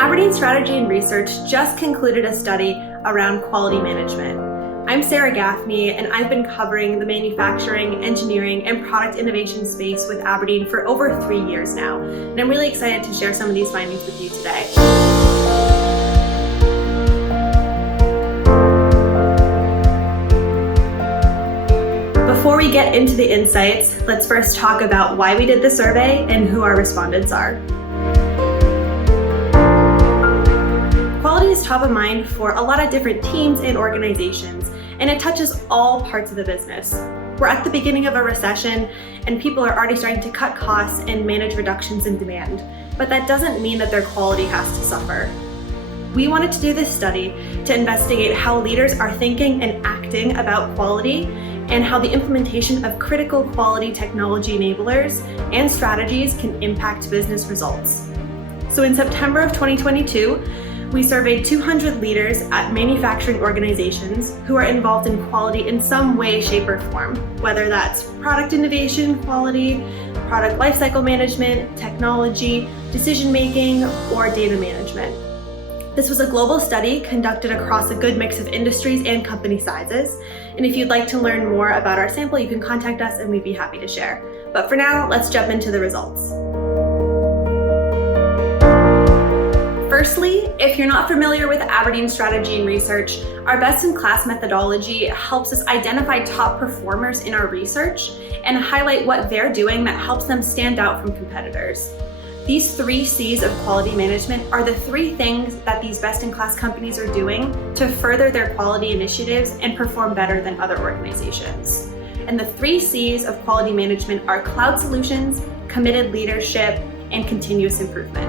Aberdeen Strategy and Research just concluded a study around quality management. I'm Sarah Gaffney, and I've been covering the manufacturing, engineering, and product innovation space with Aberdeen for over 3 years now, and I'm really excited to share some of these findings with you today. Before we get into the insights, let's first talk about why we did the survey and who our respondents are. Quality is top of mind for a lot of different teams and organizations, and it touches all parts of the business. We're at the beginning of a recession, and people are already starting to cut costs and manage reductions in demand, but that doesn't mean that their quality has to suffer. We wanted to do this study to investigate how leaders are thinking and acting about quality, and how the implementation of critical quality technology enablers and strategies can impact business results. So in September of 2022, we surveyed 200 leaders at manufacturing organizations who are involved in quality in some way, shape, or form, whether that's product innovation quality, product lifecycle management, technology, decision-making, or data management. This was a global study conducted across a good mix of industries and company sizes. And if you'd like to learn more about our sample, you can contact us and we'd be happy to share. But for now, let's jump into the results. Firstly, if you're not familiar with Aberdeen Strategy and Research, our best-in-class methodology helps us identify top performers in our research and highlight what they're doing that helps them stand out from competitors. These 3 C's of quality management are the 3 things that these best-in-class companies are doing to further their quality initiatives and perform better than other organizations. And the 3 C's of quality management are cloud solutions, committed leadership, and continuous improvement.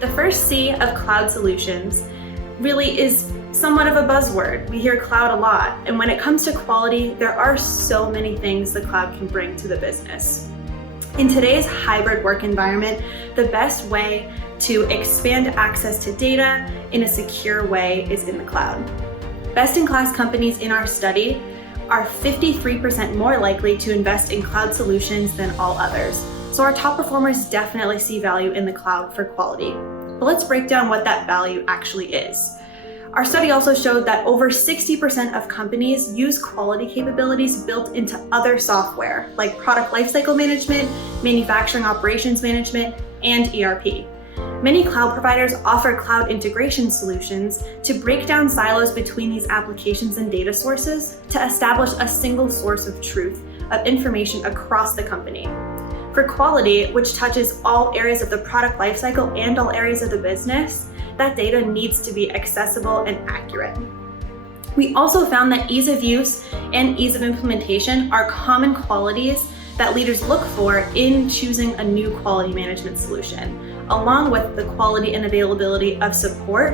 The first C of cloud solutions really is somewhat of a buzzword. We hear cloud a lot, and when it comes to quality, there are so many things the cloud can bring to the business. In today's hybrid work environment, the best way to expand access to data in a secure way is in the cloud. Best-in-class companies in our study are 53% more likely to invest in cloud solutions than all others. So our top performers definitely see value in the cloud for quality. But let's break down what that value actually is. Our study also showed that over 60% of companies use quality capabilities built into other software, like product lifecycle management, manufacturing operations management, and ERP. Many cloud providers offer cloud integration solutions to break down silos between these applications and data sources to establish a single source of truth of information across the company. For quality, which touches all areas of the product lifecycle and all areas of the business, that data needs to be accessible and accurate. We also found that ease of use and ease of implementation are common qualities that leaders look for in choosing a new quality management solution, along with the quality and availability of support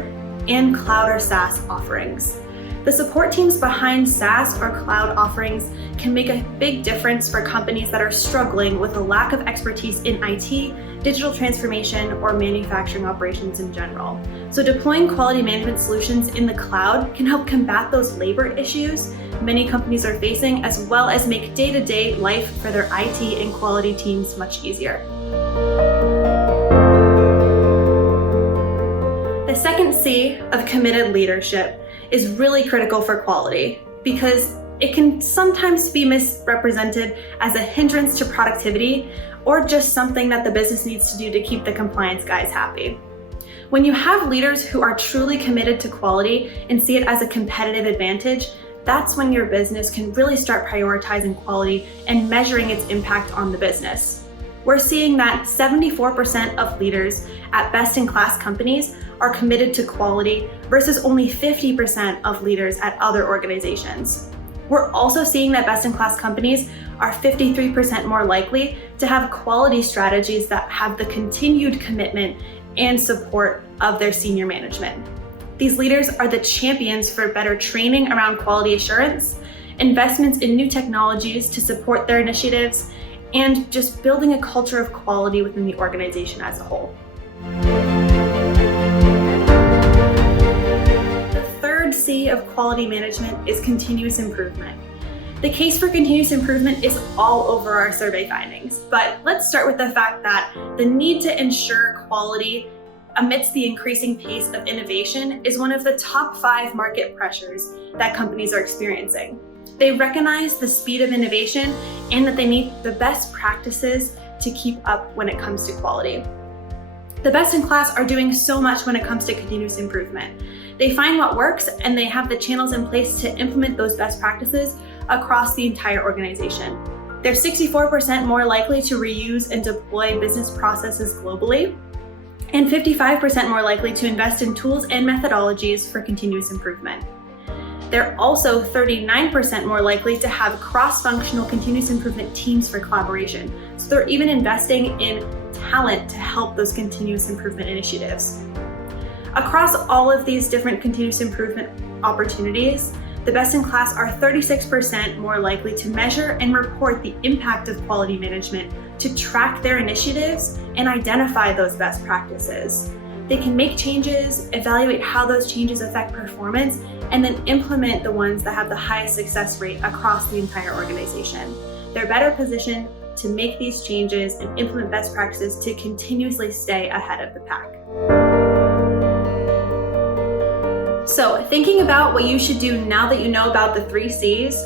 and cloud or SaaS offerings. The support teams behind SaaS or cloud offerings can make a big difference for companies that are struggling with a lack of expertise in IT, digital transformation, or manufacturing operations in general. So deploying quality management solutions in the cloud can help combat those labor issues many companies are facing, as well as make day-to-day life for their IT and quality teams much easier. The second C of committed leadership is really critical for quality because it can sometimes be misrepresented as a hindrance to productivity or just something that the business needs to do to keep the compliance guys happy. When you have leaders who are truly committed to quality and see it as a competitive advantage, that's when your business can really start prioritizing quality and measuring its impact on the business. We're seeing that 74% of leaders at best-in-class companies are committed to quality versus only 50% of leaders at other organizations. We're also seeing that best-in-class companies are 53% more likely to have quality strategies that have the continued commitment and support of their senior management. These leaders are the champions for better training around quality assurance, investments in new technologies to support their initiatives, and just building a culture of quality within the organization as a whole. The third C of quality management is continuous improvement. The case for continuous improvement is all over our survey findings, but let's start with the fact that the need to ensure quality amidst the increasing pace of innovation is one of the top 5 market pressures that companies are experiencing. They recognize the speed of innovation and that they need the best practices to keep up when it comes to quality. The best in class are doing so much when it comes to continuous improvement. They find what works and they have the channels in place to implement those best practices across the entire organization. They're 64% more likely to reuse and deploy business processes globally, and 55% more likely to invest in tools and methodologies for continuous improvement. They're also 39% more likely to have cross-functional continuous improvement teams for collaboration. So they're even investing in talent to help those continuous improvement initiatives. Across all of these different continuous improvement opportunities, the best in class are 36% more likely to measure and report the impact of quality management, to track their initiatives and identify those best practices. They can make changes, evaluate how those changes affect performance, and then implement the ones that have the highest success rate across the entire organization. They're better positioned to make these changes and implement best practices to continuously stay ahead of the pack. So, thinking about what you should do now that you know about the 3 C's,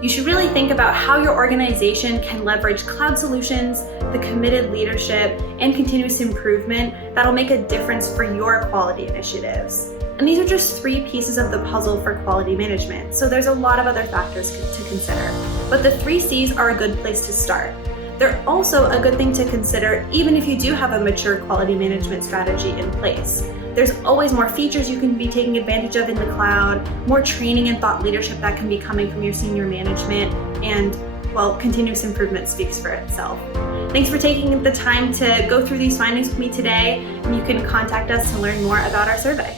you should really think about how your organization can leverage cloud solutions, the committed leadership, and continuous improvement that'll make a difference for your quality initiatives. And these are just 3 pieces of the puzzle for quality management, so there's a lot of other factors to consider. But the 3 C's are a good place to start. They're also a good thing to consider even if you do have a mature quality management strategy in place. There's always more features you can be taking advantage of in the cloud, more training and thought leadership that can be coming from your senior management, and, well, continuous improvement speaks for itself. Thanks for taking the time to go through these findings with me today, and you can contact us to learn more about our survey.